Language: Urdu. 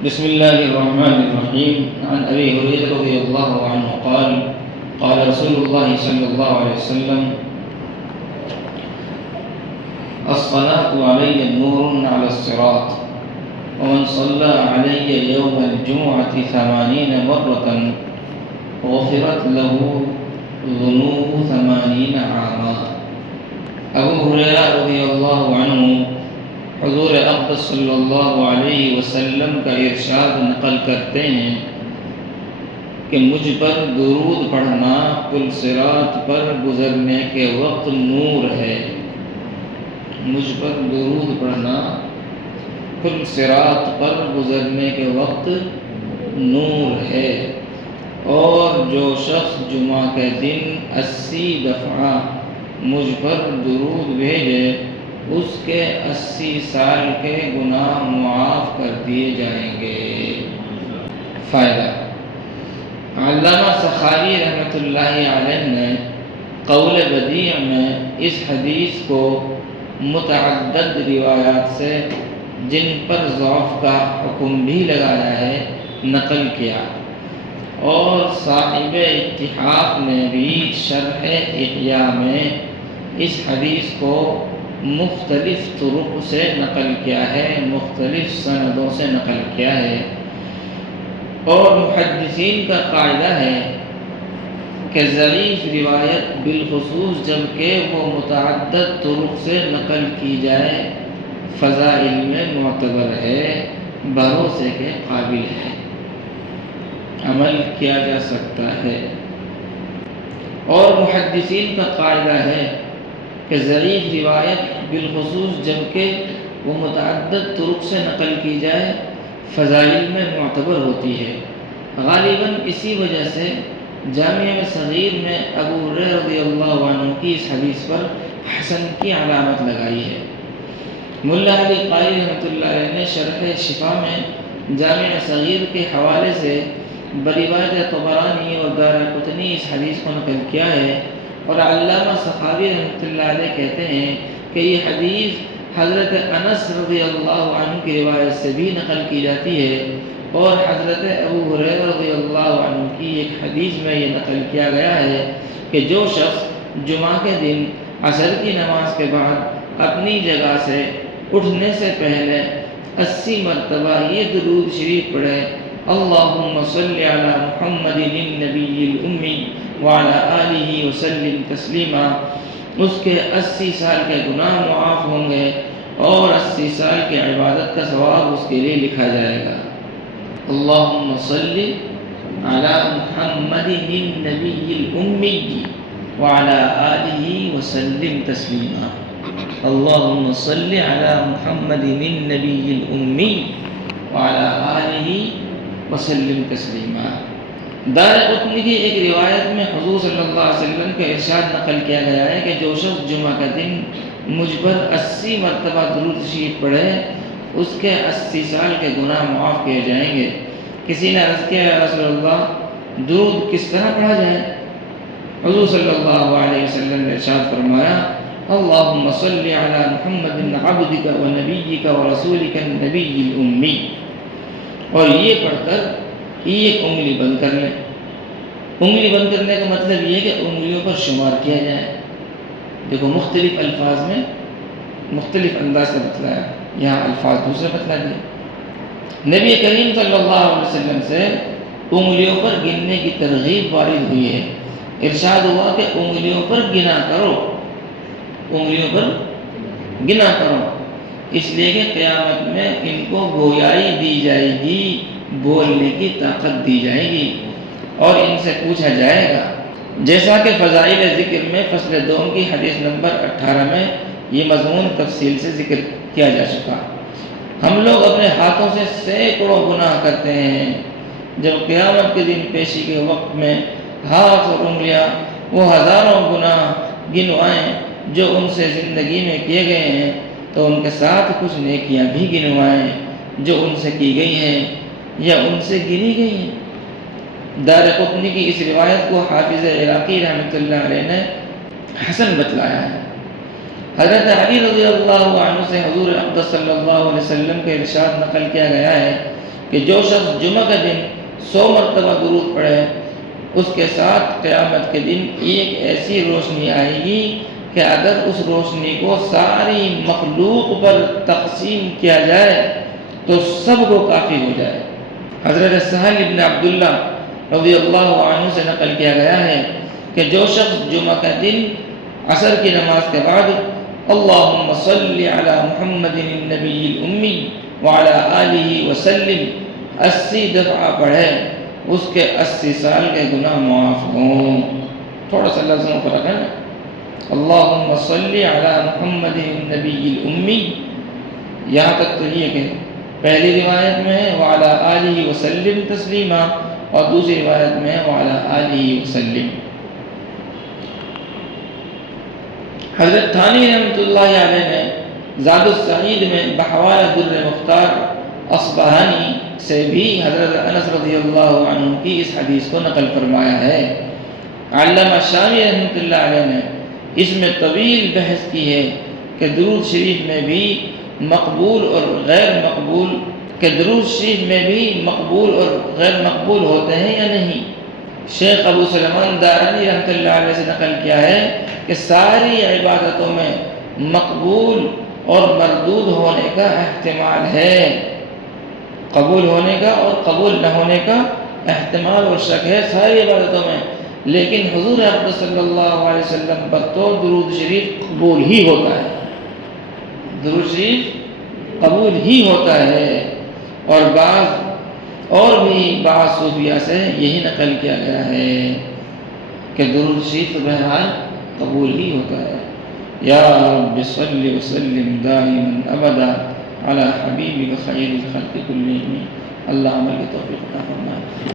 بسم الله الرحمن الرحيم. عن أبي هريرة رضي الله عنه قال قال رسول الله صلى الله عليه وسلم: الصلاة علي نور على الصراط، ومن صلى علي يوم الجمعة 80 مرة غفرت له ذنوب 80 عاما۔ ابو ہریرہ رضی اللہ عنہ حضور اقدس صلی اللہ علیہ وسلم کا ارشاد نقل کرتے ہیں کہ مجھ پر درود پڑھنا پل صراط پر گزرنے کے وقت نور ہے۔ مجھ پر درود پڑھنا پل صراط پر گزرنے کے وقت نور ہے، اور جو شخص جمعہ کے دن 80 دفعہ مجھ پر درود بھیجے اس کے 80 سال کے گناہ معاف کر دیے جائیں گے۔ فائدہ: علامہ سخاوی رحمۃ اللہ علیہ نے قول بدیع میں اس حدیث کو متعدد روایات سے جن پر ضعف کا حکم بھی لگایا ہے نقل کیا، اور صاحب اتحاف نے بھی شرح احیاء میں اس حدیث کو مختلف طرق سے نقل کیا ہے، مختلف سندوں سے نقل کیا ہے۔ اور محدثین کا قاعدہ ہے کہ ضعیف روایت بالخصوص جب کہ وہ متعدد طرق سے نقل کی جائے فضائل میں معتبر ہے، بھروسے کے قابل ہے، عمل کیا جا سکتا ہے۔ اور محدثین کا قاعدہ ہے کہ ضعیف روایت بالخصوص جب کہ وہ متعدد طرق سے نقل کی جائے فضائل میں معتبر ہوتی ہے۔ غالباً اسی وجہ سے جامع صغیر میں ابو ہریرہ رضی اللہ عنہ کی اس حدیث پر حسن کی علامت لگائی ہے۔ ملا علی قاری رحمۃ اللہ علیہ نے شرح شفا میں جامع صغیر کے حوالے سے بروایت طبرانی اور دارقطنی اس حدیث کو نقل کیا ہے، اور علامہ سخاوی رحمۃ اللہ علیہ کہتے ہیں کہ یہ حدیث حضرت انس رضی اللہ عنہ کی روایت سے بھی نقل کی جاتی ہے، اور حضرت ابو ہریرہ رضی اللہ عنہ کی ایک حدیث میں یہ نقل کیا گیا ہے کہ جو شخص جمعہ کے دن عصر کی نماز کے بعد اپنی جگہ سے اٹھنے سے پہلے 80 مرتبہ یہ درود شریف پڑھے: اللہم صلی علی محمد النبی الامی وعلی آلہ وسلم تسلیما، اس کے 80 سال کے گناہ معاف ہوں گے اور 80 سال کی عبادت کا ثواب اس کے لیے لکھا جائے گا۔ اللہم صلی علی محمد النبی الامی وعلی آلہ وسلم تسلیما، اللہم صلی علی محمد النبی الامی وعلی آلہ وسلم تسلیما۔ دارقطنی کی ایک روایت میں حضور صلی اللہ علیہ وسلم کا ارشاد نقل کیا گیا ہے کہ جو شخص جمعہ کا دن مجھ پر 80 مرتبہ درود شریف پڑھے اس کے 80 سال کے گناہ معاف کیے جائیں گے۔ کسی نے عرض کیا: یا رسول اللہ، درود کس طرح پڑھا جائے؟ حضور صلی اللہ علیہ وسلم نے ارشاد فرمایا: اللہم صلی علی محمد عبدک و نبیک و رسولک النبی الامی، اور یہ پڑھ کر ایک انگلی بند کر لیں۔ انگلی بند کرنے کا مطلب یہ ہے کہ انگلیوں پر شمار کیا جائے۔ دیکھو مختلف الفاظ میں مختلف انداز سے بتلایا، یہاں الفاظ دوسرے بتلا دیے۔ نبی کریم صلی اللہ علیہ وسلم سے انگلیوں پر گننے کی ترغیب وارد ہوئی ہے۔ ارشاد ہوا کہ انگلیوں پر گنا کرو، انگلیوں پر گنا کرو، اس لیے کہ قیامت میں ان کو گویائی دی جائے گی، بولنے کی طاقت دی جائے گی، اور ان سے پوچھا جائے گا۔ جیسا کہ فضائل ذکر میں فصل 2 کی حدیث نمبر 18 میں یہ مضمون تفصیل سے ذکر کیا جا چکا۔ ہم لوگ اپنے ہاتھوں سے سینکڑوں گناہ کرتے ہیں، جب قیامت کے دن پیشی کے وقت میں ہاتھ اور انگلیاں وہ ہزاروں گناہ گنوائیں جو ان سے زندگی میں کیے گئے ہیں، تو ان کے ساتھ کچھ نیکیاں بھی گنوائیں جو ان سے کی گئی ہیں یا ان سے گنی گئی ہیں۔ دارقطنی کی اس روایت کو حافظ عراقی رحمۃ اللہ علیہ نے حسن بتلایا ہے۔ حضرت علی رضی اللہ عنہ سے حضور اقدس صلی اللہ علیہ وسلم کا ارشاد نقل کیا گیا ہے کہ جو شخص جمعہ کا دن 100 مرتبہ درود پڑھے اس کے ساتھ قیامت کے دن ایک ایسی روشنی آئے گی کہ اگر اس روشنی کو ساری مخلوق پر تقسیم کیا جائے تو سب کو کافی ہو جائے۔ حضرت سہل ابن عبداللہ رضی اللہ عنہ سے نقل کیا گیا ہے کہ جو شخص جمعہ کا دن عصر کی نماز کے بعد اللہم صلی علی محمد النبی الامی وعلی آلہ وسلم 80 دفعہ پڑھے اس کے 80 سال کے گناہ معاف ہوں۔ تھوڑا سا لفظوں میں فرق ہے نا، اللہم صلی علی محمد النبی الامی، یہاں تک تو یہ کہ پہلی روایت میں ہے وعلی آلہ وسلم تسلیما، اور دوسری روایت میں ہے وعلی آلہ وسلم۔ حضرت تھانی رحمۃ اللہ علیہ نے زاد السعید میں بحوالہ در مختار اصبہانی سے بھی حضرت انس رضی اللہ عنہ کی اس حدیث کو نقل فرمایا ہے۔ علامہ شامی رحمۃ اللہ علیہ نے اس میں طویل بحث کی ہے کہ درود شریف میں بھی مقبول اور غیر مقبول، کہ درود شریف میں بھی مقبول اور غیر مقبول ہوتے ہیں یا نہیں۔ شیخ ابو سلیمان دارانی رحمۃ اللہ علیہ سے نقل کیا ہے کہ ساری عبادتوں میں مقبول اور مردود ہونے کا احتمال ہے، قبول ہونے کا اور قبول نہ ہونے کا احتمال اور شک ہے ساری عبادتوں میں، لیکن حضور اقدس صلی اللہ علیہ وسلم پر تو درود شریف قبول ہی ہوتا ہے، درود شریف قبول ہی ہوتا ہے۔ اور بعض صوفیہ سے یہی نقل کیا گیا ہے کہ درود شریف بہرحال قبول ہی ہوتا ہے۔ یا رب صلی وسلم دائما ابدا علی حبیبک خیر الخلق کلہم، اللہ عمل کی توفیق عطا